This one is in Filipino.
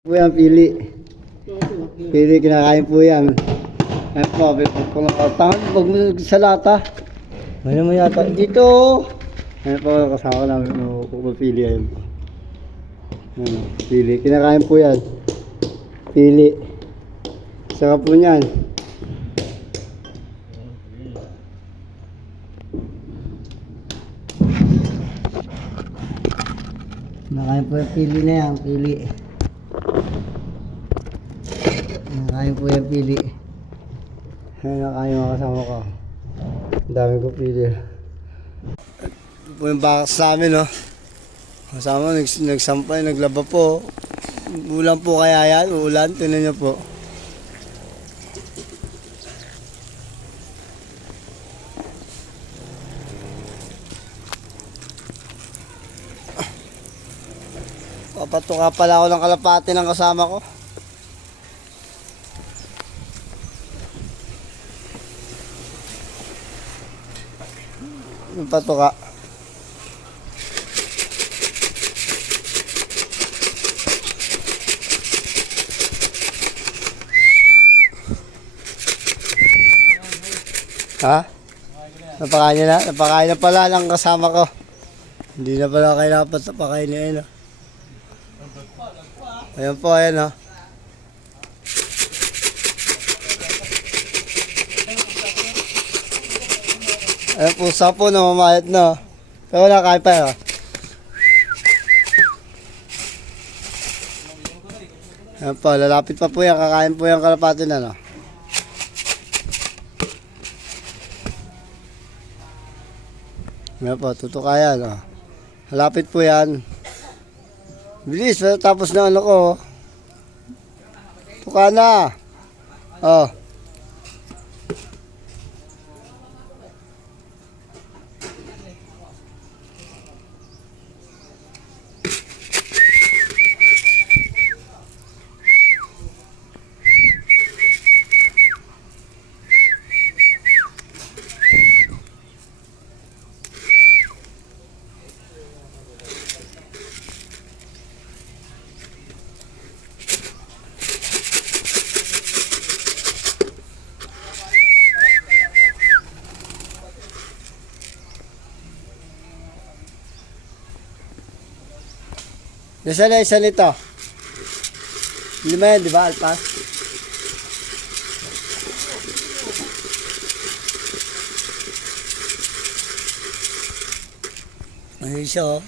Po yan, pili. Pili, kinakain po yan. Ayan po, kung nakatangan, huwag mo sa lata. Ano mo yata? Dito! Ayan po, kasama namin pupili. Ayan po. Ayan, pili. Kinakain po yan. Pili. Saka po yan. Kinakain po yung pili na yan, pili. Kinakain po yung pili. Ayan, nakain mga kasama ko. Ang dami ko pili. Ito po yung bakas namin, no? Kasama, nagsampay, naglaba po. Ulan po kaya yan, ulan, tinan nyo po. Papatuka pala ako ng kalapati ng kasama ko. Yung patuka. Ha? Napakain niya na? Napakain na pala ng kasama ko. Hindi na pala kayo dapat napakain niya yun. Ayan po, ayan o. Ayan po, sapo na mamayat na. Pero wala kain pa yun. Ayan po, lalapit pa po yan. Kakain po yung kalapati na, no? Ayan po, tutukayan, no? Lalapit po yan. Bilis, tapos na ano ko. Tuka na. Oh. Nasaan na isa nito? Lima yan, di ba, Alpas? Ayun siya, oh.